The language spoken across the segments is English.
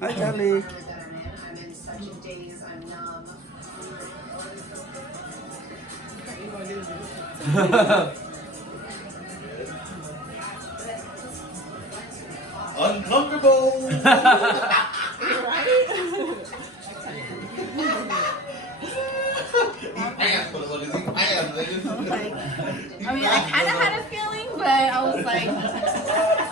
Hi, Charlie. I'm in such a daze, I'm numb. Uncomfortable. I mean, I kind of had a feeling, but I was like,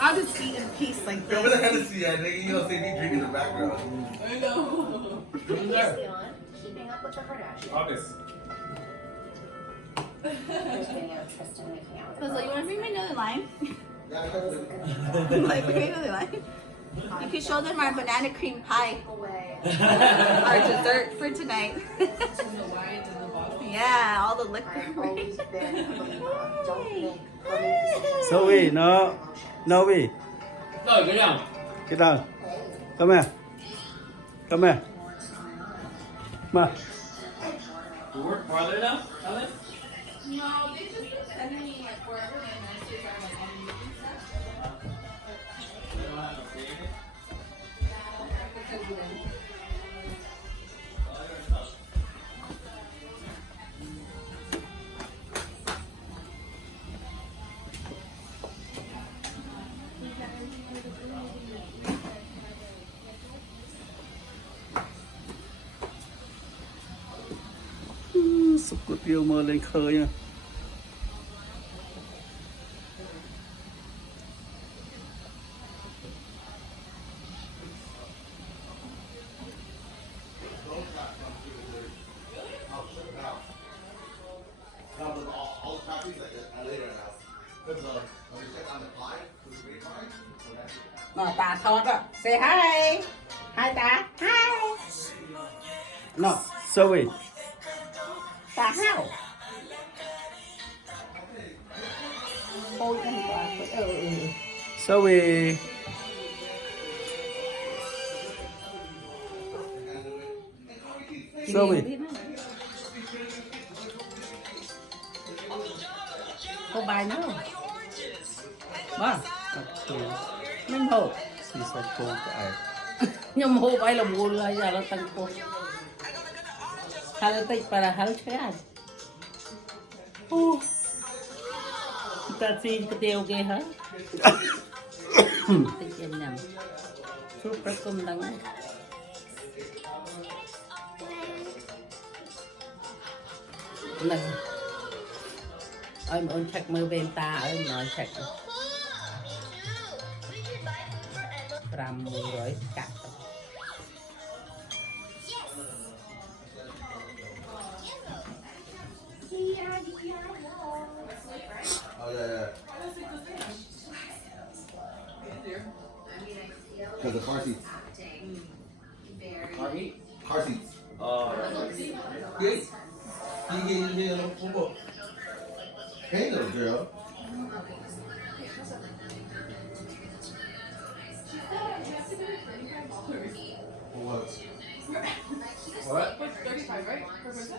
I'll just eat in peace like Yo, where the this. Hennessy at, nigga? You don't see me drinking in the background. I know. Keeping up with the Kardashians. August. There's video of Tristan making out with I was like, you want to bring me another lime? Yeah, Like, bring me another lime? You can show them our banana cream pie, away. our dessert for tonight. Yeah, all the liquor. I've always been a believer. Don't make permanent decisions. Zoe, no. Noe. Rồi, cái nào? Get down. Come here. Come here. Ma. You work farther now, Alex? No, they just been sending me like wherever my nurses are like on leave and stuff. You don't have to say it. Sụp cột yêu mơ lên khơi nha. No, ta thought up. Say hi. Hi, ta. Hi. No, Zoe. Ta how? Ôi, con quả. Zoe. Zoe. Có bài nữa không? Ba. Okay. Mình hộp. She's like cold eye. Nhưng mà hộp ay là buồn là giờ nó tăng cô. Halatik para halkan. Kita sih ketiau ke ha? Tiyan nam. Super kumdang. Nè. Ôi check mơ bên ta ơi nói check. 500 cắt. Oh, yeah. Because the car seats. Car seats. Hey, little girl. What? What? What's 35, right? Per person?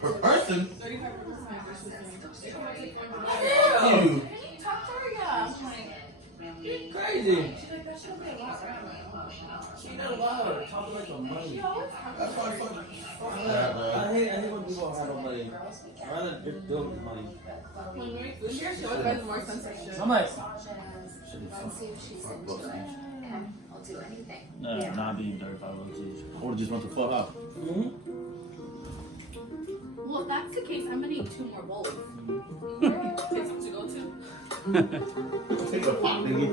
Per person? 35 per person. Ew. Talk to her, yeah. You're crazy. She's like, that should be a lot, right? She not allowed to talk about your money. That's why fuck that, I man. hate when people have no money. I'd rather just do it with money. When we make food here, she always buys the more expensive shit. How much? I'll do anything. Not being 35 cheese. Or just want to fuck up. Well, if that's the case, I'm gonna eat 2 more bowls. Get some to go to. Take a pop, nigga.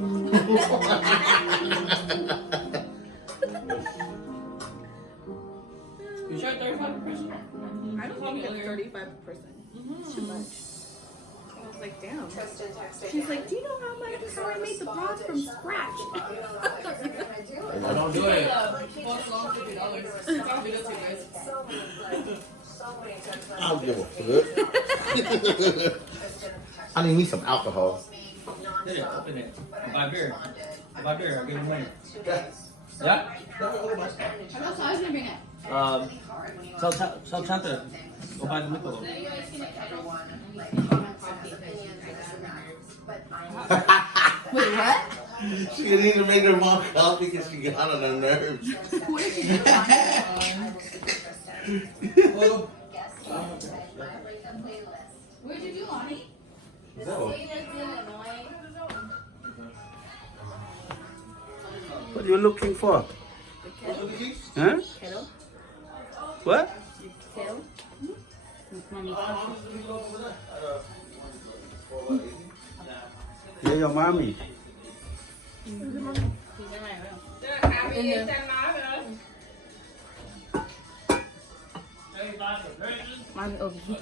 You sure 35 per person? I don't think it's 35 per person. It's too much. I was like, damn. Tristan texted She's like, do you know how I made the broth from scratch? I don't do it. I don't give a fuck. I need me some alcohol. Hit it, open it. Buy beer. Buy beer, I'll give you money. Yeah. Yeah? How size are you Tell Chanta. Go buy the liquor. Wait, what? She need to make her mom coffee because she got on her nerves. Where'd you do, Lonnie? What are you looking for? Huh? Kettle. What? Kettle. Mommy. Yeah, your mommy. Mommy over here.